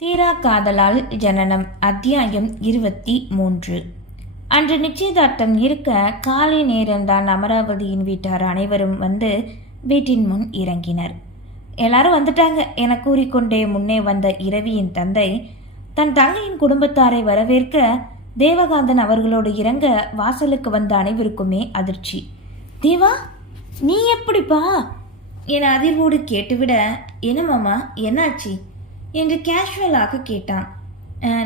தீரா காதலால் ஜனனம் அத்தியாயம் 23. அன்று நிச்சயதார்த்தம் இருக்க காலை நேரம்தான் அமராவதியின் வீட்டார் அனைவரும் வந்து வீட்டின் முன் இறங்கினர். எல்லாரும் வந்துட்டாங்க என கூறிக்கொண்டே முன்னே வந்த இரவியின் தந்தை தன் தங்கையின் குடும்பத்தாரை வரவேற்க தேவகாந்தன் அவர்களோடு இறங்க வாசலுக்கு வந்த அனைவருக்குமே அதிர்ச்சி. தேவா, நீ எப்படிப்பா என அதிர்வோடு கேட்டுவிட, என்ன மாமா என்னாச்சு என்று கேஷுவலாக கேட்டான்.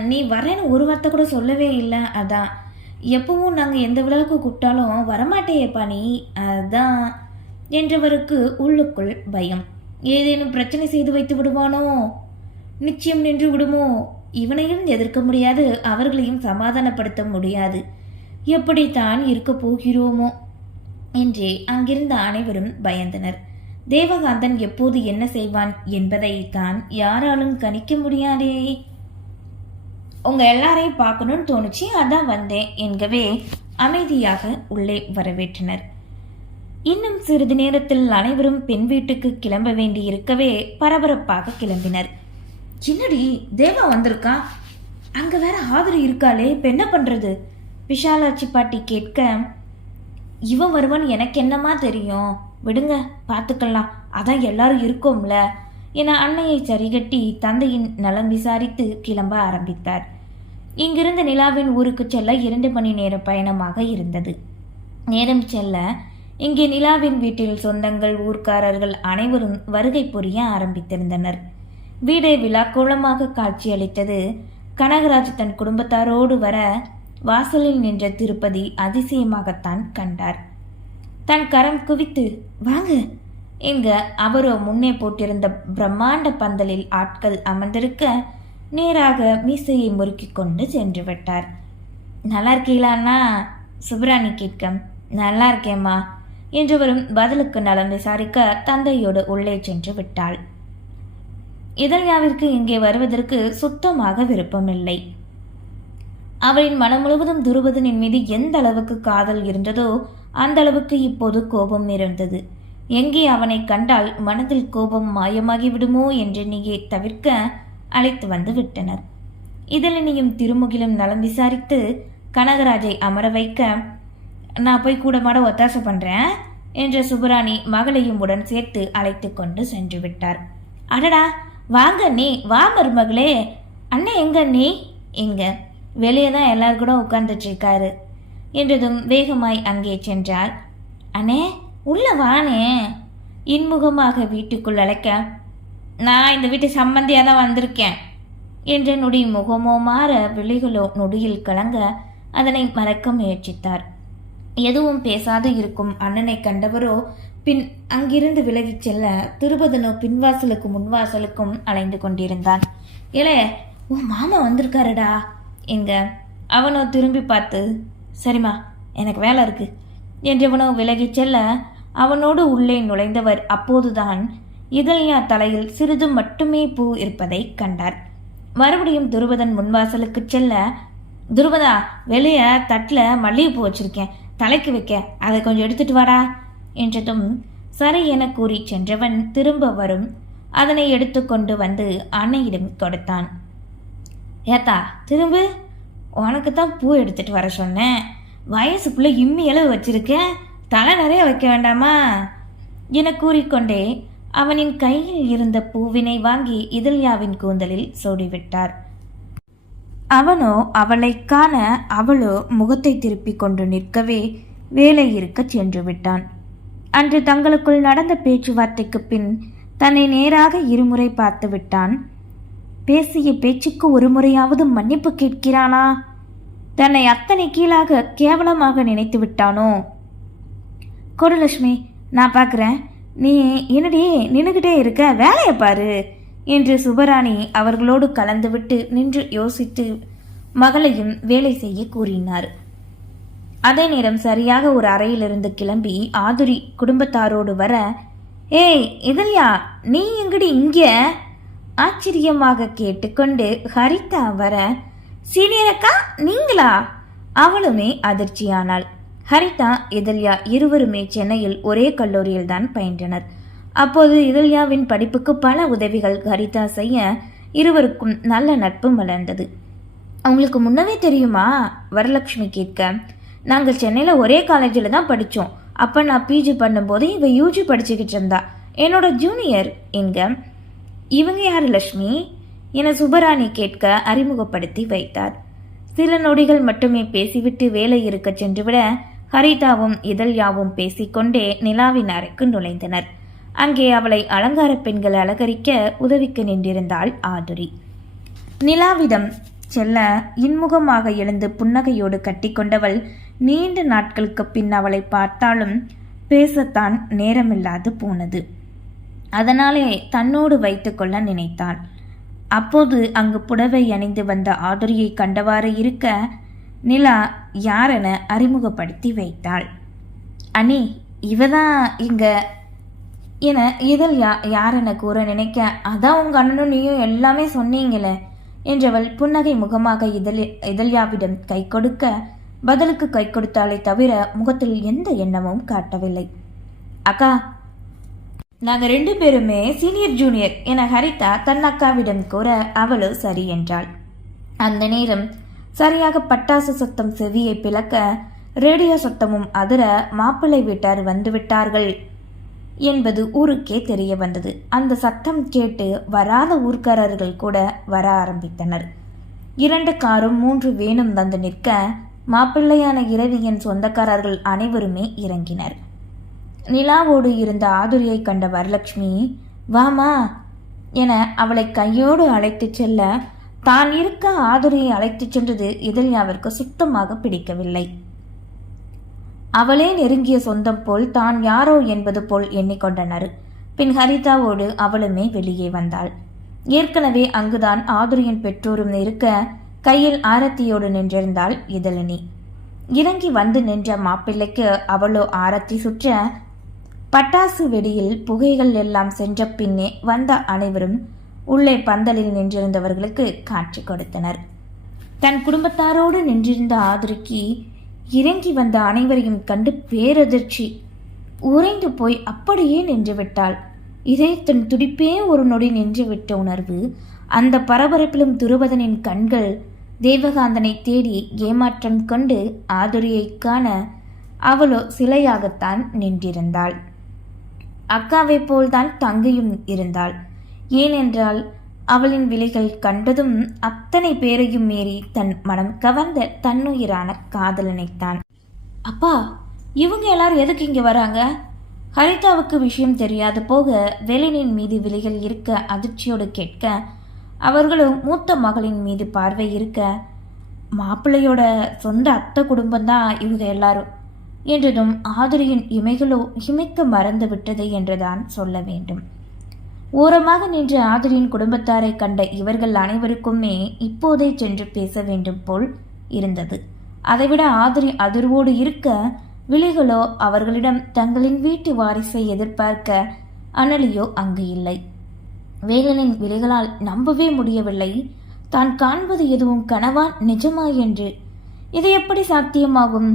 நீ வரேன்னு ஒரு வார்த்தை கூட சொல்லவே இல்லை, அதான். எப்பவும் நாங்கள் எந்த விழாவுக்கு கூப்பிட்டாலும் வரமாட்டேயேப்பா நீ, அதான் என்றவருக்கு உள்ளுக்குள் பயம். ஏதேனும் பிரச்சனை செய்து வைத்து விடுவானோ, நிச்சயம் நின்று விடுமோ, இவனையும் எதிர்க்க முடியாது, அவர்களையும் சமாதானப்படுத்த முடியாது, எப்படித்தான் இருக்க போகிறோமோ என்றே அங்கிருந்த அனைவரும் பயந்தனர். தேவகாந்தன் எப்போது என்ன செய்வான் என்பதை தான் யாராலும் கணிக்க முடியாதே. உங்க எல்லாரையும் பார்க்கணும்னு தோணுச்சு, அதான் வந்தேன் என்கவே அமைதியாக உள்ளே வரவேற்றனர். இன்னும் சிறிது நேரத்தில் அனைவரும் பெண் வீட்டுக்கு கிளம்ப வேண்டி இருக்கவே பரபரப்பாக கிளம்பினர். என்னடி தேவா வந்திருக்கா, அங்க வேற ஆதரி இருக்காளே, இப்ப என்ன பண்றது? விஷாலாட்சி பாட்டி கேட்க, இவன் வருவான் எனக்கு என்னமா தெரியும், விடுங்க பார்த்துக்கலாம், அதான் எல்லாரும் இருக்கோம்ல என அன்னையை சரிகட்டி தந்தையின் நலம் விசாரித்து கிளம்ப ஆரம்பித்தார். இங்கிருந்த நிலாவின் ஊருக்கு செல்ல 2 மணி நேர பயணமாக இருந்தது. நேரம் செல்ல இங்கே நிலாவின் வீட்டில் சொந்தங்கள் ஊர்க்காரர்கள் அனைவரும் வருகை புரிய ஆரம்பித்திருந்தனர். வீடே விழாக்கோலமாக காட்சியளித்தது. கனகராஜ் தன் குடும்பத்தாரோடு வர வாசலில் நின்ற திருப்பதி அதிசயமாகத்தான் கண்டார். தன் கரம் குவித்து வாங்க எங்க அவரோ முன்னே போட்டிருந்த பிரம்மாண்ட பந்தலில் ஆட்கள் அமர்ந்திருக்க நேராக மீசையை முறுக்கி கொண்டு சென்று விட்டார். நல்லா இருக்கீங்களாண்ணா? சுப்ராணி கேட்க, நல்லா இருக்கேம்மா என்றவரும் பதிலுக்கு நலம் விசாரிக்க தந்தையோடு உள்ளே சென்று விட்டாள். இதழ்யாவிற்கு இங்கே வருவதற்கு சுத்தமாக விருப்பமில்லை. அவளின் மனம் முழுவதும் துருபதனின் மீது எந்த அளவுக்கு காதல் இருந்ததோ அந்த அளவுக்கு இப்போது கோபம் இருந்தது. எங்கே அவனை கண்டால் மனதில் கோபம் மாயமாகி விடுமோ என்று நீயே தவிர்க்க அழைத்து வந்து விட்டனர். இதழினியும் திருமுகிலும் நலம் விசாரித்து கனகராஜை அமர வைக்க, நான் போய் கூட மாட ஒத்தாசை பண்றேன் என்ற சுப்பராணி மகளையும் உடன் சேர்த்து அழைத்து கொண்டு சென்று விட்டார். அடடா வாங்க நீ, வா மருமகளே. அண்ணே எங்க நீ? எங்க வெளியே தான் எல்லாரும் கூட உட்கார்ந்துட்டு இருக்காரு என்றதும் வேகமாய் அங்கே சென்றாள். அண்ணே உள்ள வானே இன்முகமாக வீட்டுக்குள் அழைக்க, நான் இந்த வீட்டு சம்பந்தியாக தான் வந்திருக்கேன் என்ற நொடி முகமோ மாற விழிகளோ நொடியில் கலங்க அதனை மறக்க முயற்சித்தார். எதுவும் பேசாது இருக்கும் அண்ணனை கண்டவரோ பின் அங்கிருந்து விலகிச் செல்ல திருபதனோ பின்வாசலுக்கு முன்வாசலுக்கும் அலைந்து கொண்டிருந்தான். இளைய உன் மாமா வந்திருக்காருடா எங்க அவனோ திரும்பி பார்த்து, சரிம்மா எனக்கு வேலை இருக்கு என்றவனோ விலகிச் செல்ல அவனோடு உள்ளே நுழைந்தவர் அப்போதுதான் இதழ்யா தலையில் சிறிது மட்டுமே பூ இருப்பதை கண்டார். மறுபடியும் துருபதன் முன்வாசலுக்கு செல்ல, துருபதா வெளியே தட்டில் மல்லிகைப்பூ வச்சிருக்கேன் தலைக்கு வைக்க, அதை கொஞ்சம் எடுத்துட்டு வாடா என்றதும் சரி என கூறி சென்றவன் திரும்ப வரும் அதனை எடுத்துக்கொண்டு வந்து அன்னையிடம் கொடுத்தான். ஏத்தா திரும்ப, உனக்கு தான் பூ எடுத்துட்டு வர சொன்னேன், வயசுக்குள்ள இம்மி அளவு வச்சிருக்கேன், தலை நிறைய வைக்க வேண்டாமா என கூறிக்கொண்டே அவனின் கையில் இருந்த பூவினை வாங்கி இதழ்யாவின் கூந்தலில் சோடிவிட்டார். அவனோ அவளை காண அவளோ முகத்தை திருப்பிக் கொண்டு நிற்கவே வேலை இருக்க சென்று விட்டான். அன்று தங்களுக்குள் நடந்த பேச்சுவார்த்தைக்கு பின் தன்னை நேராக இருமுறை பார்த்து விட்டான். பேசிய பேச்சுக்கு ஒரு முறையாவது மன்னிப்பு கேட்கிறானா? தன்னை அத்தனை கீழாக கேவலமாக நினைத்து விட்டானோ? கொடுலட்சுமி, நான் பார்க்குறேன், நீ என்னடி நின்றுகிட்டே இருக்க, வேலையை பாரு என்று சுப்பராணி அவர்களோடு கலந்துவிட்டு நின்று யோசித்து மகளையும் வேலை செய்ய கூறினார். அதே நேரம் சரியாக ஒரு அறையிலிருந்து கிளம்பி ஆதுரி குடும்பத்தாரோடு வர, ஏய் இதழ்யா நீ எங்கடி இங்க? ஆச்சரியமாக கேட்டுக்கொண்டு ஹரிதா வர, சீனியரக்கா நீங்களா? அவளுமே அதிர்ச்சியானாள். ஹரிதா இதழ்யா இருவருமே சென்னையில் ஒரே கல்லூரியில் தான் பயின்றனர். அப்போது இதழ்யாவின் படிப்புக்கு பல உதவிகள் ஹரிதா செய்ய இருவருக்கும் நல்ல நட்பு மலர்ந்தது. அவங்களுக்கு முன்னவே தெரியுமா? வரலட்சுமி கேட்க, நாங்கள் சென்னையில் ஒரே காலேஜில் தான் படித்தோம். அப்போ நான் பிஜி பண்ணும்போது இவ யூஜி படிச்சுக்கிட்டு இருந்தா. என்னோட ஜூனியர். எங்க இவங்க யார் லட்சுமி என சுபராணி கேட்க அறிமுகப்படுத்தி வைத்தார். சில நொடிகள் மட்டுமே பேசிவிட்டு வேலை இருக்க சென்றுவிட ஹரிதாவும் இதழ்யாவும் பேசிக்கொண்டே நிலாவின் அறைக்கு நுழைந்தனர். அங்கே அவளை அலங்கார பெண்கள் அலங்கரிக்க உதவிக்கு நின்றிருந்தாள் ஆதுரி. நிலாவிடம் செல்ல இன்முகமாக எழுந்து புன்னகையோடு கட்டிக்கொண்டவள் நீண்ட நாட்களுக்கு பின் அவளை பார்த்தாலும் பேசத்தான் நேரமில்லாது போனது. அதனாலே தன்னோடு வைத்து கொள்ள நினைத்தான். அப்போது அங்கு புடவை அணிந்து வந்த ஆதுரியை கண்டவாறு இருக்க நிலா யாரென அறிமுகப்படுத்தி வைத்தாள். அனி, இவதான் இங்க என இதழ் யாரென கூற நினைக்க, அதான் உங்க அண்ணனும் நீயும் எல்லாமே சொன்னீங்களே என்றவள் புன்னகை முகமாக இதழ்யாவிடம் கை கொடுக்க பதிலுக்கு கை கொடுத்தாலே தவிர முகத்தில் எந்த எண்ணமும் காட்டவில்லை. அக்கா, நாங்கள் 2 பேருமே சீனியர் ஜூனியர் என ஹரிதா தன் அக்காவிடம் கூற அவளோ சரி என்றாள். அந்த நேரம் சரியாக பட்டாசு சத்தம் செவியை பிளக்க ரேடியோ சத்தமும் அதிர மாப்பிள்ளை வீட்டார் வந்துவிட்டார்கள் என்பது ஊருக்கே தெரிய வந்தது. அந்த சத்தம் கேட்டு வராத ஊர்க்காரர்கள் கூட வர ஆரம்பித்தனர். 2 காரும் 3 வேனும் வந்து நிற்க மாப்பிள்ளையான இரவியின் சொந்தக்காரர்கள் அனைவருமே இறங்கினர். நிலாவோடு இருந்த ஆதுரியை கண்ட வரலட்சுமி, வாமா என அவளை கையோடு அழைத்துச் செல்ல தான் இருக்க ஆதுரியை அழைத்துச் சென்றது இதழ்யாவிற்கு சுத்தமாக பிடிக்கவில்லை. அவளே நெருங்கிய சொந்தம் போல் தான் யாரோ என்பது போல் எண்ணிக்கொண்டனர். பின் ஹரிதாவோடு அவளுமே வெளியே வந்தாள். ஏற்கனவே அங்குதான் ஆதுரியின் பெற்றோரும் இருக்க கையில் ஆரத்தியோடு நின்றிருந்தாள் இதழினி. இறங்கி வந்து நின்ற மாப்பிள்ளைக்கு அவளோ ஆரத்தி சுற்ற பட்டாசு வெடியில் புகைகள் எல்லாம் சென்ற பின்னே வந்த அனைவரும் உள்ளே பந்தலில் நின்றிருந்தவர்களுக்கு காட்சி கொடுத்தனர். தன் குடும்பத்தாரோடு நின்றிருந்த ஆதுரிக்கு இறங்கி வந்த அனைவரையும் கண்டு பேரதிர்ச்சி. உறைந்து போய் அப்படியே நின்றுவிட்டாள். இதயத்தின் துடிப்பே ஒரு நொடி நின்றுவிட்ட உணர்வு. அந்த பரபரப்பிலும் துருபதனின் கண்கள் தேவகாந்தனை தேடி ஏமாற்றம் கொண்டு ஆதுரியை காண அவளோ சிலையாகத்தான் நின்றிருந்தாள். அக்காவை போல்தான் தங்கையும் இருந்தாள். ஏனென்றால் அவளின் விழிகள் கண்டதும் அத்தனை பேரையும் மீறி தன் மனம் கவர்ந்த தன்னுயிரான காதலனைத்தான். அப்பா, இவங்க எல்லாரும் எதுக்கு இங்கே வராங்க? ஹரிதாவுக்கு விஷயம் தெரியாது போக வேலனின் மீது விழிகள் இருக்க அதிர்ச்சியோடு கேட்க, அவர்களும் மூத்த மகளின் மீது பார்வை இருக்க, மாப்பிள்ளையோட சொந்த அத்தை குடும்பம்தான் இவங்க எல்லாரும் என்றதும் ஆதுரியின் இமைகளோ இமைக்க மறந்து விட்டது என்றுதான் சொல்ல வேண்டும். ஓரமாக நின்ற ஆதுரியின் குடும்பத்தாரை கண்ட இவர்கள் அனைவருக்குமே இப்போதே சென்று பேச வேண்டும் போல் இருந்தது. அதைவிட ஆதுரி அதிர்வோடு இருக்க விழிகளோ அவர்களிடம் தங்களின் வீட்டு வாரிசை எதிர்பார்க்க அனலியோ அங்கு இல்லை. வேலனின் விழிகளால் நம்பவே முடியவில்லை. தான் காண்பது எதுவும் கனவா நிஜமா என்று. இது எப்படி சாத்தியமாகும்?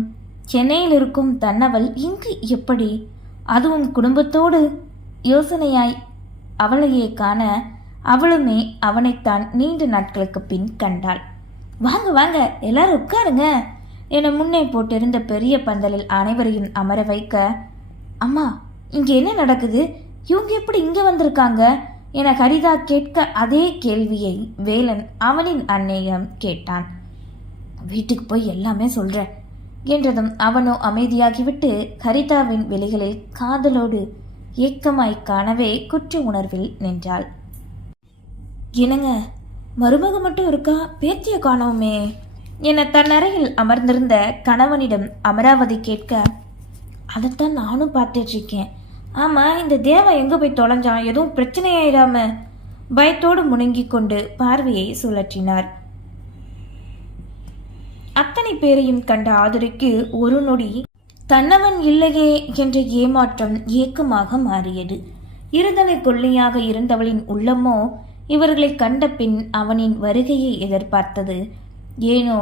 சென்னையில் இருக்கும் தன்னவள் இங்கு எப்படி? அதுவும் குடும்பத்தோடு? யோசனையாய் அவளையே காண அவளுமே அவனைத்தான் நீண்ட நாட்களுக்கு பின் கண்டாள். வாங்க வாங்க, எல்லாரும் உட்காருங்க என முன்னே போட்டிருந்த பெரிய பந்தலில் அனைவரையும் அமர வைக்க, அம்மா, இங்கே என்ன நடக்குது? இவங்க எப்படி இங்கே வந்திருக்காங்க என ஹரிதா கேட்க அதே கேள்வியை வேலன் அவனின் அன்னையிடம் கேட்டான். வீட்டுக்கு போய் எல்லாமே சொல்ற என்றதும் அவனோ அமைதியாகிவிட்டு ஹரிதாவின் விழிகளில் காதலோடு ஏக்கமாய் காணவே குற்ற உணர்வில் நின்றாள். என்னங்க, மருமக மட்டும் இருக்கா, பேத்திய காணோமே என தன் அறையில் அமர்ந்திருந்த கணவனிடம் அமராவதி கேட்க, அதைத்தான் நானும் பார்த்துட்டு இருக்கேன். ஆமா, இந்த தேவா எங்க போய் தொலைஞ்சான்? எதுவும் பிரச்சனையாயிராம பயத்தோடு முணங்கி கொண்டு பார்வையை சுழற்றினார். அத்தனை பேரையும் கண்ட ஆதுரிக்கு ஒரு நொடி தன்னவன் இல்லையே என்ற ஏமாற்றம் ஏக்கமாக மாறியது. இருதலை கொள்ளையாக இருந்தவளின் உள்ளமோ இவர்களை கண்ட பின் அவனின் வருகையை எதிர்பார்த்தது. ஏனோ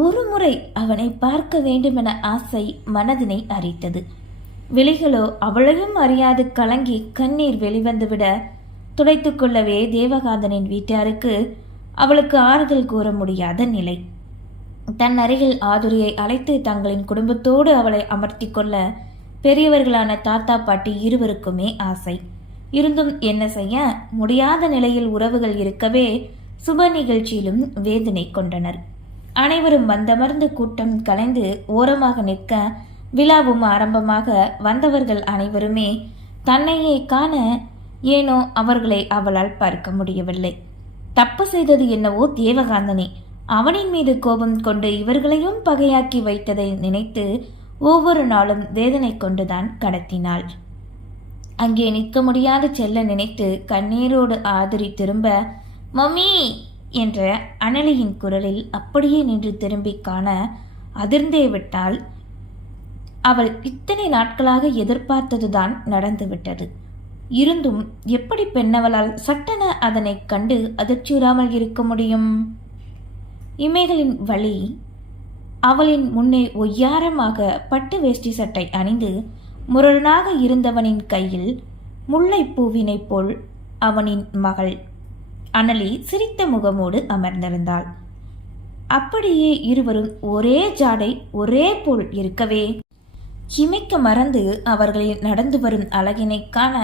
ஒரு முறை அவனை பார்க்க வேண்டுமென ஆசை மனதினை அரித்தது. விழிகளோ அவளையும் அறியாது கலங்கி கண்ணீர் வெளிவந்துவிட துடைத்து கொள்ளவே தேவகாந்தனின் வீட்டாருக்கு அவளுக்கு ஆறுதல் கூற முடியாத நிலை. தன் அருகில் ஆதுரியை அழைத்து தங்களின் குடும்பத்தோடு அவளை அமர்த்தி கொள்ள பெரியவர்களான தாத்தா பாட்டி இருவருக்குமே ஆசை. இருந்தும் என்ன செய்ய முடியாத நிலையில் உறவுகள் இருக்கவே சுப நிகழ்ச்சியிலும் வேதனை கொண்டனர். அனைவரும் வந்தமர்ந்து கூட்டம் கலைந்து ஓரமாக நிற்க விழாவும் ஆரம்பமாக வந்தவர்கள் அனைவருமே தன்னையே காண ஏனோ அவர்களை அவளால் பார்க்க முடியவில்லை. தப்பு செய்தது என்னவோ தேவகாந்தனே. அவனின் மீது கோபம் கொண்டு இவர்களையும் பகையாக்கி வைத்ததை நினைத்து ஒவ்வொரு நாளும் வேதனை கொண்டுதான் கடத்தினாள். அங்கே நிற்க முடியாத செல்ல நினைத்து கண்ணீரோடு ஆதரி திரும்ப மம்மி என்ற அனலியின் குரலில் அப்படியே நின்று திரும்பி காண அதிர்ந்தே விட்டாள். அவள் இத்தனை நாட்களாக எதிர்பார்த்ததுதான் நடந்துவிட்டது. இருந்தும் எப்படி பெண்ணவளால் சட்டென அதனை கண்டு அதிர்ச்சியுறாமல் இருக்க முடியும்? இமைகளின் வழி அவளின் முன்னே ஒய்யாரமாக பட்டு வேஷ்டி சட்டை அணிந்து முரடனாக இருந்தவனின் கையில் முல்லைப்பூவினை போல் அவனின் மகள் அனலி சிரித்த முகமோடு அமர்ந்திருந்தாள். அப்படியே இருவரும் ஒரே ஜாடை ஒரே போல் இருக்கவே இமைக்க மறந்து அவர்களில் நடந்து வரும் அழகினை காண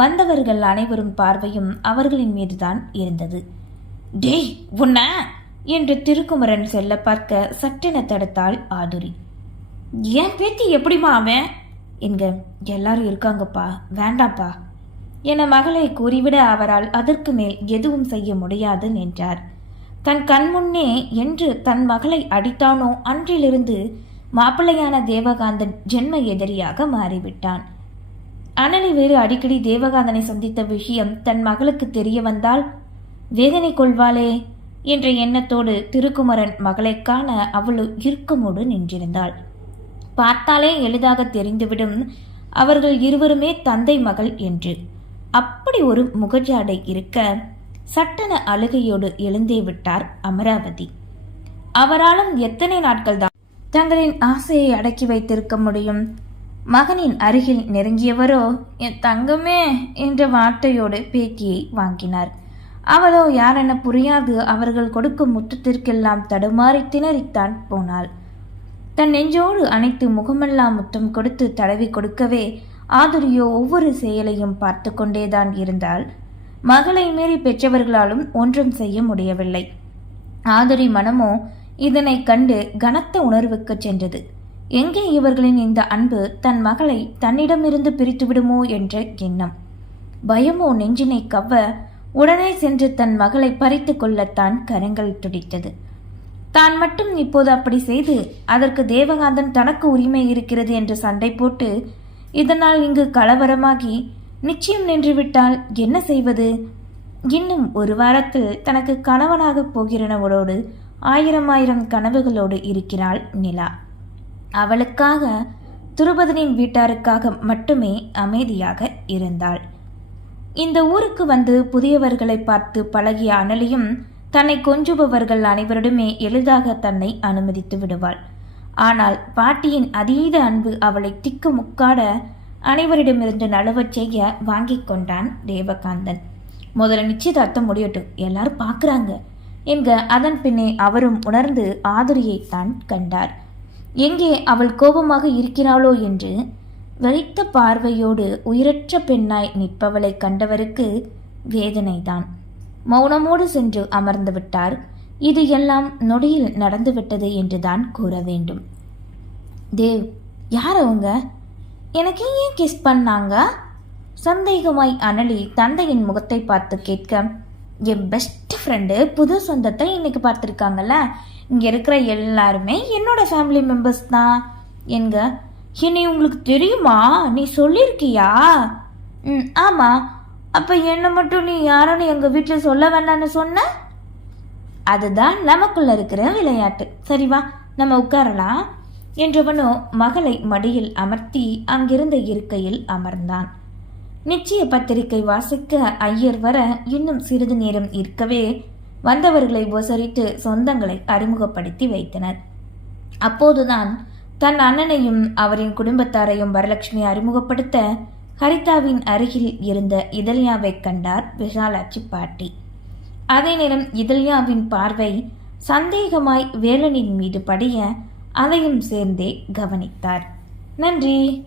வந்தவர்கள் அனைவரும் பார்வையும் அவர்களின் மீதுதான் இருந்தது. டேய் உன்ன என்று திருக்குமரன் செல்ல பார்க்க சட்டென தடுத்தாள் ஆதுரி. ஏன் பேத்தி எப்படிமா அவன் என்க எல்லாரும் இருக்காங்கப்பா, வேண்டாப்பா என மகளை கூறிவிட அவரால் அதற்கு மேல் எதுவும் செய்ய முடியாது நின்றார். தன் கண்முன்னே என்று தன் மகளை அடித்தானோ அன்றிலிருந்து மாப்பிள்ளையான தேவகாந்தன் ஜென்ம எதிரியாக மாறிவிட்டான். அனலி வேறு அடிக்கடி தேவகாந்தனை சந்தித்த விஷயம் தன் மகளுக்கு தெரிய வந்தால் வேதனை கொள்வாளே என்ற எண்ணத்தோடு திருக்குமரன் மகளை காண அவளும் இறுக்கமோடு நின்றிருந்தாள். பார்த்தாலே எளிதாக தெரிந்துவிடும் அவர்கள் இருவருமே தந்தை மகள் என்று. அப்படி ஒரு முகஜாடை இருக்க சட்டென அழுகையோடு எழுந்தே விட்டார் அமராவதி. அவராலும் எத்தனை நாட்கள் தான் தங்களின் ஆசையை அடக்கி வைத்திருக்க முடியும்? மகனின் அருகில் நெருங்கியவரோ என் தங்கமே என்ற வார்த்தையோடு பேத்தியை வாங்கினார். அவளோ யாரென புரியாது அவர்கள் கொடுக்கும் முத்தத்திற்கெல்லாம் தடுமாறி திணறித்தான் போனாள். தன் நெஞ்சோடு அனைத்து முகமெல்லாம் முத்தம் கொடுத்து தடவி கொடுக்கவே ஆதுரியோ ஒவ்வொரு செயலையும் பார்த்து கொண்டேதான் இருந்தாள். மகளை மீறி பெற்றவர்களாலும் ஒன்றும் செய்ய முடியவில்லை. ஆதுரி மனமோ இதனை கண்டு கனத்த உணர்வுக்கு சென்றது. எங்கே இவர்களின் இந்த அன்பு தன் மகளை தன்னிடமிருந்து பிரித்துவிடுமோ என்ற எண்ணம். பயமோ நெஞ்சினை கவ்வ உடனே சென்று தன் மகளை பறித்து கொள்ளத்தான் கரங்கள் துடித்தது. தான் மட்டும் இப்போது அப்படி செய்து அதற்கு தேவகாந்தன் தனக்கு உரிமை இருக்கிறது என்று சண்டை போட்டு இதனால் இங்கு கலவரமாகி நிச்சயம் நின்றுவிட்டால் என்ன செய்வது? இன்னும் ஒரு வாரத்தில் தனக்கு கணவனாக போகிறனவளோடு ஆயிரம் கனவுகளோடு இருக்கிறாள் நிலா. அவளுக்காக துருபதனின் வீட்டாருக்காக மட்டுமே அமைதியாக இருந்தாள். இந்த ஊருக்கு வந்து புதியவர்களை பார்த்து பழகிய அனலியும் தன்னை கொஞ்சுபவர்கள் அனைவரிடமே எளிதாக தன்னை அனுமதித்து விடுவாள். ஆனால் பாட்டியின் அதீத அன்பு அவளை திக்கு முக்காட அனைவரிடமிருந்து நழுவச் செய்ய வாங்கி கொண்டான் தேவகாந்தன். முதல்ல நிச்சயதார்த்தம் முடியட்டும், எல்லாரும் பார்க்குறாங்க என்க அதன் பின்னே அவரும் உணர்ந்து ஆதுரியைத்தான் கண்டார். எங்கே அவள் கோபமாக இருக்கிறாளோ என்று வெறித்த பார்வையோடு உயிரற்ற பெண்ணாய் நிற்பவளை கண்டவருக்கு வேதனைதான். மௌனமோடு சென்று அமர்ந்து விட்டார். இது எல்லாம் நொடியில் நடந்துவிட்டது என்றுதான் கூற வேண்டும். தேவ், யார் அவங்க? எனக்கு ஏன் கிஸ் பண்ணாங்க? சந்தேகமாய் அனலி தந்தையின் முகத்தை பார்த்து கேட்க, என் பெஸ்ட் ஃப்ரெண்டு புது சொந்தத்தை இன்னைக்கு பார்த்துருக்காங்கல்ல, இங்கே இருக்கிற எல்லாருமே என்னோட ஃபேமிலி மெம்பர்ஸ் தான் என்க. என்னை உங்களுக்கு தெரியுமா? நீ சொல்லியிருக்கியா? ஆமாம். அப்போ என்னை மட்டும் நீ யாருன்னு எங்கள் வீட்டில் சொல்ல வேண்டான்னு சொன்ன? அதுதான் நமக்குள்ள இருக்கிற விளையாட்டு. சரிவா, நம்ம உட்காரலாம் என்றவனோ மகளை மடியில் அமர்த்தி அங்கிருந்த இருக்கையில் அமர்ந்தான். நிச்சய பத்திரிகை வாசிக்க ஐயர் வர இன்னும் சிறிது நேரம் இருக்கவே வந்தவர்களை உபசரித்து சொந்தங்களை அறிமுகப்படுத்தி வைத்தனர். அப்போதுதான் தன் அண்ணனையும் அவரின் குடும்பத்தாரையும் வரலட்சுமி அறிமுகப்படுத்த ஹரிதாவின் அருகில் இருந்த இதழ்யாவை கண்டார் விஷாலாட்சி பாட்டி. அதே நேரம் இதழ்யாவின் பார்வை சந்தேகமாய் வேலனின் மீது படிய அதையும் சேர்ந்தே கவனித்தார். நன்றி.